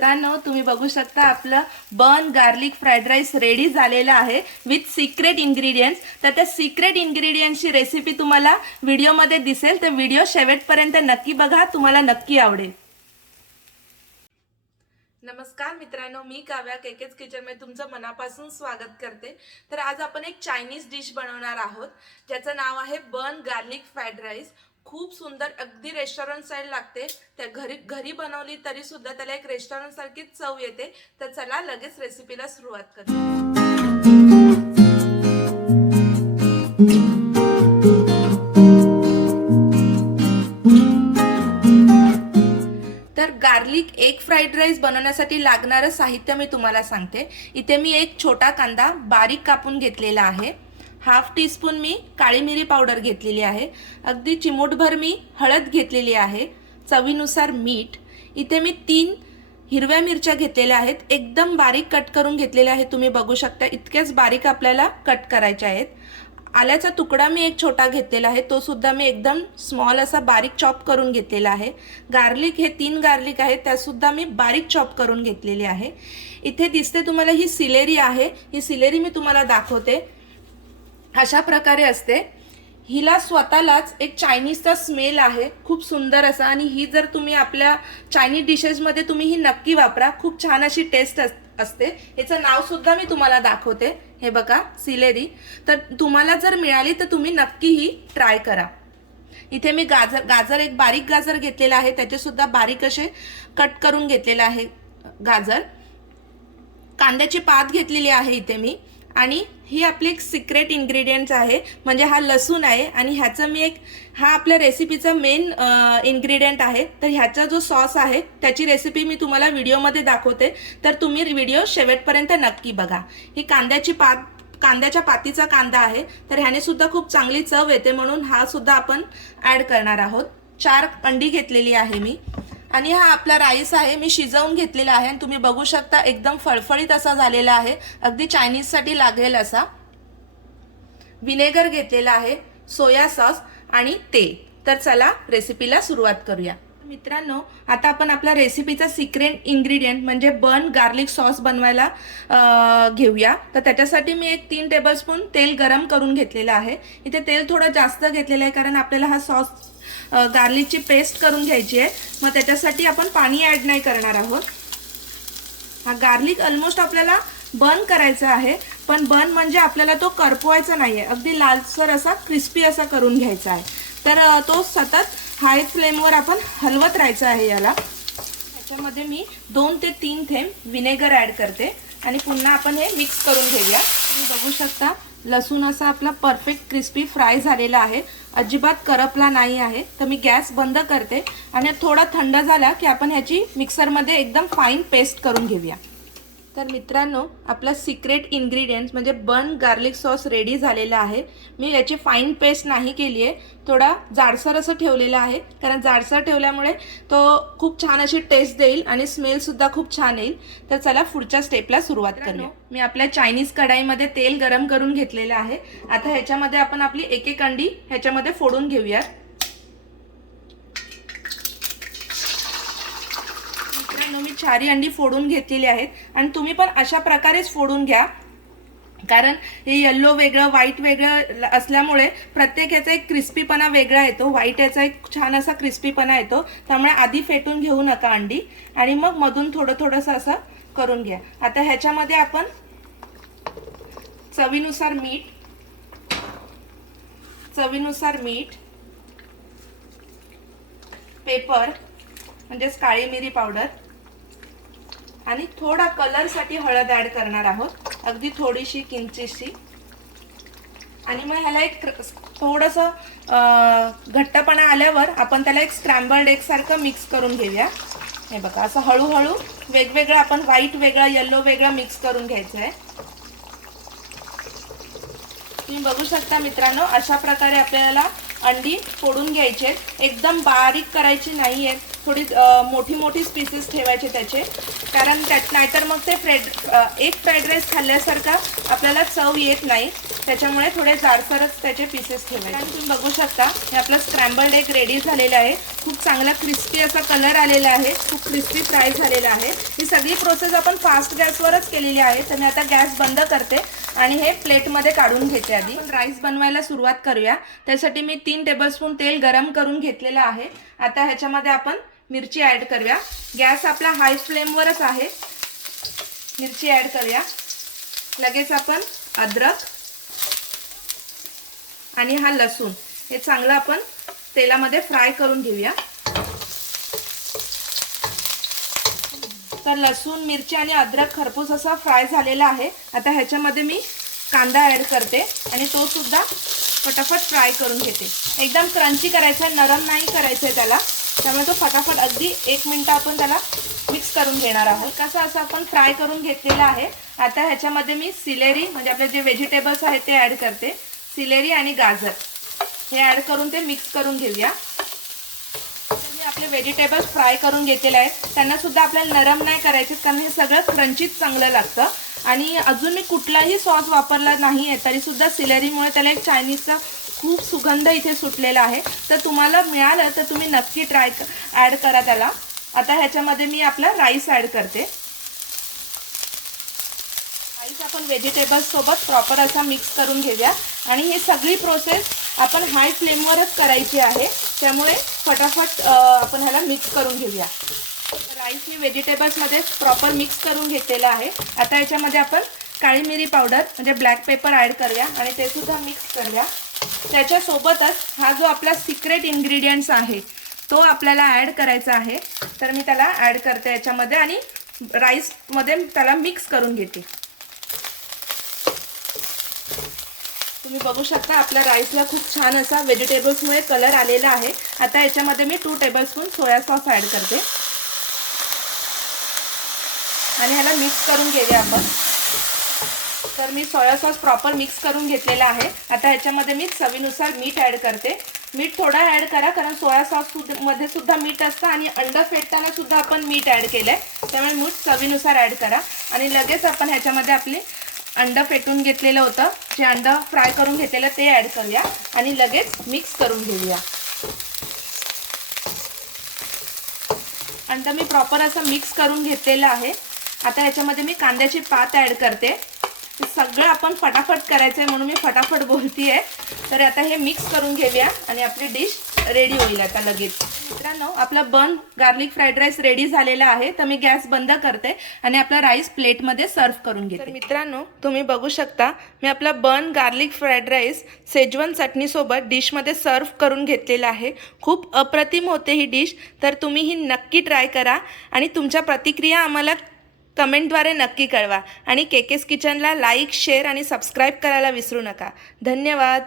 मित्रांनो, तुम्ही बघू शकता आपलं burn garlic fried rice ready झालेला आहे विथ सिक्रेट इन्ग्रेडियंट्स. तर त्या सिक्रेट इन्ग्रेडियंट्सची रेसिपी तुम्हाला व्हिडिओमध्ये दिसेल, तर व्हिडिओ शेवटपर्यंत नक्की बघा, तुम्हाला नक्की आवडेल. नमस्कार मित्रांनो, मी काव्या केकेच किचनमध्ये तुमचं मनापासून स्वागत करते. तर आज आपण एक चायनीज डिश बनवणार आहोत ज्याचं नाव आहे बर्न गार्लिक फ्राईड राईस. खूप सुंदर, अगदी रेस्टॉरंट स्टाईल लागते. त्या घरी बनवली तरी सुद्धा त्याला एक रेस्टॉरंट सारखीच चव येते. तर चला लगेच रेसिपीला सुरुवात करूया. तर गार्लिक एग फ्राईड राईस बनवण्यासाठी लागणारं साहित्य मी तुम्हाला सांगते. इथे मी एक छोटा कांदा बारीक कापून घेतलेला आहे. हाफ टीस्पून मी काळी मिरी पावडर घेतलेली आहे. अगदी चिमूटभर मी हळद घेतलेली आहे. चवीनुसार मीठ. इथे मी 3 हिरव्या मिरच्या घेतलेल्या आहेत, एकदम बारीक कट करून घेतलेल्या आहेत. तुम्ही बघू शकता इतकेच बारीक आपल्याला कट करायचे आहेत. आल्याचा तुकडा मी एक छोटा घेतलेला आहे, तो सुद्धा मी एकदम स्मॉल असा बारीक चॉप करून घेतलेला आहे. गार्लिक हे 3 गार्लिक आहेत, त्यासुद्धा मी बारीक चॉप करून घेतलेले आहे. इथे दिसते तुम्हाला ही सिलेरी आहे. ही सिलेरी मी तुम्हाला दाखवते. अशा प्रकारे असते. हिला स्वतःलाच एक चायनीजचा स्मेल आहे, खूप सुंदर असा. आणि ही जर तुम्ही आपल्या चायनीज डिशेसमध्ये तुम्ही ही नक्की वापरा, खूप छान अशी टेस्ट असते. याचं नाव सुद्धा मी तुम्हाला दाखवते. हे बघा, सिलेरी. तर तुम्हाला जर मिळाली तर तुम्ही नक्की ही ट्राय करा. इथे मी गाजर एक बारीक गाजर घेतलेला आहे, त्याचे सुद्धा बारीक असे कट करून घेतलेले आहे गाजर. कांद्याची पात घेतलेली आहे इथे मी. आणि ही आपली एक सिक्रेट इन्ग्रेडियंट्स आहे, म्हणजे हा लसूण आहे. आणि ह्याचं मी हा आपल्या रेसिपीचा मेन इन्ग्रेडियंट आहे. तर ह्याचा जो सॉस आहे त्याची रेसिपी मी तुम्हाला व्हिडिओमध्ये दाखवते, तर तुम्ही व्हिडिओ शेवटपर्यंत नक्की बघा. ही कांद्याच्या पातीचा कांदा आहे, तर ह्याने सुद्धा खूप चांगली चव येते, म्हणून हा सुद्धा आपण ॲड करणार आहोत. 4 अंडी घेतलेली आहे मी. आणि हा आपला राईस आहे, मी शिजवून घेतलेला आहे. आणि तुम्ही बघू शकता एकदम फळफळीत असा झालेला आहे, अगदी चायनीजसाठी लागेल असा. विनेगर घेतलेला आहे, सोया सॉस आणि तेल. तर चला रेसिपीला सुरुवात करूया. मित्रांनो, आता आपण आपल्या रेसिपीचा सिक्रेट इन्ग्रेडियंट म्हणजे बर्न गार्लिक सॉस बनवायला घेऊया. तर त्याच्यासाठी मी एक 3 टेबलस्पून तेल गरम करून घेतलेलं आहे. इथे तेल थोडं जास्त घेतलेलं आहे, कारण आपल्याला हा सॉस गार्लिकची पेस्ट करून घ्यायची आहे. मग त्याच्यासाठी आपण पाणी ॲड नाही करणार आहोत. हा गार्लिक ऑलमोस्ट आपल्याला बर्न करायचा आहे, पण बर्न म्हणजे आपल्याला तो करपवायचा नाही आहे, अगदी लालसर असा क्रिस्पी असा करून घ्यायचा आहे. तर तो सतत हाय फ्लेमवर आपण हलवत राहायचं आहे याला. त्याच्यामध्ये मी 2 ते 3 थेंब विनेगर ॲड करते आणि पुन्हा आपण हे मिक्स करून घेऊया. तुम्ही बघू शकता लसूण असा आपला परफेक्ट क्रिस्पी फ्राय झालेला आहे, अजिबात करपला नाही आहे. तर मी गॅस बंद करते आणि थोडा थंड झाला की आपण ह्याची मिक्सरमध्ये एकदम फाईन पेस्ट करून घेऊया. तर मित्रांनो, आपला सिक्रेट इन्ग्रेडियंट्स म्हणजे बर्न गार्लिक सॉस रेडी झालेला आहे. मी याची फाईन पेस्ट नाही केली आहे, थोडा जाडसर असं ठेवलेला आहे, कारण जाडसर ठेवल्यामुळे तो खूप छान अशी टेस्ट देईल आणि स्मेलसुद्धा खूप छान येईल. तर चला पुढच्या स्टेपला सुरुवात करूया. मी आपल्या चायनीज कढाईमध्ये तेल गरम करून घेतलेलं आहे. आता ह्याच्यामध्ये आपण आपली एक अंडी ह्याच्यामध्ये फोडून घेऊया. मी 4 अंडी फोडून घेतलेली आहेत आणि तुम्ही पण अशा प्रकारेच फोडून घ्या, कारण हे येल्लो वेगळं व्हाईट वेगळं असल्यामुळे प्रत्येक याचा एक क्रिस्पीपणा वेगळा येतो. व्हाईट याचा एक छान असा क्रिस्पीपणा येतो. त्यामुळे आधी फेटून घेऊ नका अंडी आणि मग मधून थोडंसं असं करून घ्या. आता ह्याच्यामध्ये आपण चवीनुसार मीठ, पेपर म्हणजेच काळी मिरी पावडर आणि थोडा कलरसाठी हळद ॲड करणार आहोत, अगदी थोडीशी किंचितशी. आणि मग ह्याला एक थोडंसं घट्टपणा आल्यावर आपण त्याला एक स्क्रॅम्बल्ड एग सारखं मिक्स करून घेऊया. हे बघा, असं हळूहळू वेगवेगळं आपण व्हाईट वेगळा येल्लो वेगळा मिक्स करून घ्यायचं आहे. तुम्ही बघू शकता मित्रांनो, अशा प्रकारे आपल्याला अंडी फोडून घ्यायचे. एकदम बारीक करायची नाही आहे, थोडी मोठी पीसेस ठेवायचे त्याचे, कारण नाहीतर मग ते एग फ्राईड राईस खाल्ल्यासारखा आपल्याला चव येत नाही. त्याच्यामुळे थोडे जाडसरच त्याचे पीसेस ठेवायचे। आणि तुम्ही बघू शकता हे आपलं स्क्रॅम्बल्ड एग रेडी झालेलं आहे। खूप चांगला क्रिस्पी असा कलर आलेला आहे, खूप क्रिस्पी फ्राय झालेला आहे। ही सगळी प्रोसेस आपण फास्ट गॅसवरच केलेली आहे। तर मी आता गॅस बंद करते आणि हे प्लेटमध्ये काढून घेते। आधी आपण राईस बनवायला सुरुवात करूया। त्यासाठी मी 3 टेबलस्पून तेल गरम करून घेतलेलं आहे। आता ह्याच्यामध्ये आपण मिरची ॲड करूया। गॅस आपला हाय फ्लेमवरच आहे। मिरची ॲड करूया। लगेच आपण अद्रक आणि हा लसूण हे चांगलं आपण तेलामध्ये फ्राय करून घेऊया। तर लसूण, मिरची आणि अद्रक खरपूस असा फ्राय झालेला आहे। आता ह्याच्यामध्ये मी कांदा ॲड करते आणि तो सुद्धा फटाफट फ्राय करून घेते। एकदम क्रंची करायचा आहे, नरम नाही करायचं आहे त्याला, त्यामुळे तो फटाफट अगदी 1 मिनिट आपण त्याला मिक्स करून घेणार आहोत। कसं असं आपण फ्राय करून घेतलेला आहे। आता ह्याच्यामध्ये मी सिलेरी म्हणजे आपले जे व्हेजिटेबल्स आहेत ते ॲड करते। सिलेरी आणि गाजर हे ॲड करून ते मिक्स करून घेऊया। मी आपले व्हेजिटेबल्स फ्राय करून घेतलेले आहेत, त्यांना सुद्धा आपल्याला नरम नाही करायचे, कारण हे सगळं क्रंचीच चांगलं लागतं। आणि अजून मी कुठलाही सॉस वापरला नाही आहे, तरी सुद्धा सिलेरीमुळे त्याला एक चायनीजचा खूप सुगंध इथे सुटलेला आहे। तर तुम्हाला मिळालं तर तुम्ही नक्की ॲड करा त्याला। आता ह्याच्यामध्ये मी आपला राईस ॲड करते। राईस आपण व्हेजिटेबल्स सोबत प्रॉपर असा मिक्स करून घेऊया। आणि ही सगळी प्रोसेस आपण हाय फ्लेमवरच करायची आहे, त्यामुळे फटाफट आपण ह्याला मिक्स करून घेऊया। राईस मी व्हेजिटेबल्समध्ये प्रॉपर मिक्स करून घेतलेला आहे। आता याच्यामध्ये आपण काळी मिरी पावडर म्हणजे ब्लॅक पेपर ॲड करूया आणि ते सुद्धा मिक्स करूया। त्याच्यासोबतच हा जो आपला सिक्रेट इन्ग्रेडियंट्स आहे तो आपल्याला ॲड करायचा आहे। तर मी त्याला ॲड करते याच्यामध्ये आणि राईसमध्ये त्याला मिक्स करून घेते। तुम्ही बघू शकता आपल्या राईसला खूप छान असा व्हेजिटेबल्समुळे कलर आलेला आहे। आता याच्यामध्ये मी 2 टेबलस्पून सोया सॉस ॲड करते आणि ह्याला मिक्स करून घेऊया आपण। तर मी सोया सॉस प्रॉपर मिक्स करून घेतलेला आहे। आता ह्याच्यामध्ये मी चवीनुसार मीठ ॲड करते। मीठ थोडा ॲड करा, कारण सोया सॉस मध्ये सुद्धा मीठ असतं आणि अंडा फेटताना सुद्धा आपण मीठ ॲड केलंय, त्यामुळे मीठ चवीनुसार ॲड करा। आणि लगेच आपण ह्याच्यामध्ये आपले अंडा फेटून घेतलेलं होतं, जे अंडा फ्राय करून घेतलेलं ते ॲड करूया आणि लगेच मिक्स करून घेऊया। अंडा मी प्रॉपर असं मिक्स करून घेतलेलं आहे। आता ह्याच्यामध्ये मी कांद्याची पात ॲड करते। सगळं आपण फटाफट करायचं आहे म्हणून मी फटाफट बोलतीये। तर आता हे मिक्स करून घेऊया आणि आपली डिश रेडी होईल आता लगेच। मित्रांनो, आपला burn garlic fried rice ready झालेला आहे। तर मी गॅस बंद करते आणि आपला राईस प्लेटमध्ये सर्व करून घेते। तर मित्रांनो, तुम्ही बघू शकता मी आपला burn garlic fried rice Schezwan चटणीसोबत डिशमध्ये सर्व करून घेतलेला आहे। खूप अप्रतिम होते ही डिश। तर तुम्ही ही नक्की ट्राय करा आणि तुमच्या प्रतिक्रिया आम्हाला कमेंटद्वारे नक्की कळवा। आणि केकेस किचनला लाईक, शेअर आणि सबस्क्राईब करायला विसरू नका। धन्यवाद।